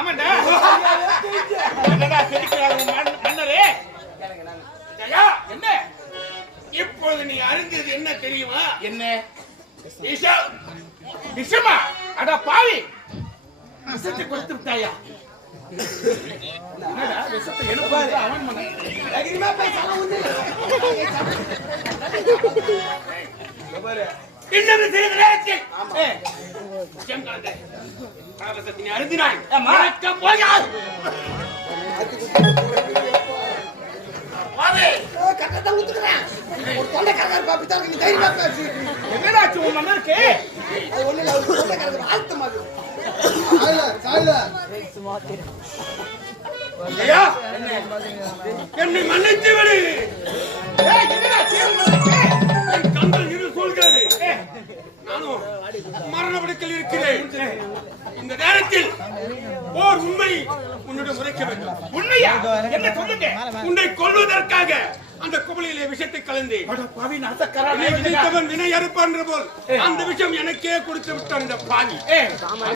ஆமாண்டா. என்னடா மன்ன- மன்னரே? ஜெயா என்ன? இப்போது நீ அறிந்தது என்ன தெரியுமா? என்ன? விஷம்? அட பாவி. விஷத்தை கொடுத்து விட்டாயா? இன்னொரு சிறிது நேரத்தில் அருந்தினாய் வாவே கரெக்டா ஊத்துக்கிறேன் ஒரு தொண்டை கரகர் பாப்பி தான் இருக்கு, நீ தைரியமா பேசு என்னடா ஆச்சு உன் மன்னருக்கு அது ஒண்ணு இல்ல ஒரு தொண்டை கரகர் ஆழ்த்த மாதிரி சாயில சாயில ஜெயா என்னை மன்னித்து விடு நானும் மரண படுக்கையில் இருக்கிறேன். இந்த நேரத்தில் ஓர் உண்மை உன்னிடம் உரைக்க வேண்டும். உண்மையா? என்ன சொல்லுங்க? உன்னை கொல்வதற்காக அந்த குவளையிலே விஷத்தை கலந்து அட பாவி நாசக்காரா வினை விதைத்தவன் வினை அறுப்பான் போல் அந்த விஷயம் எனக்கே கொடுத்து விட்டான் இந்த பாவி.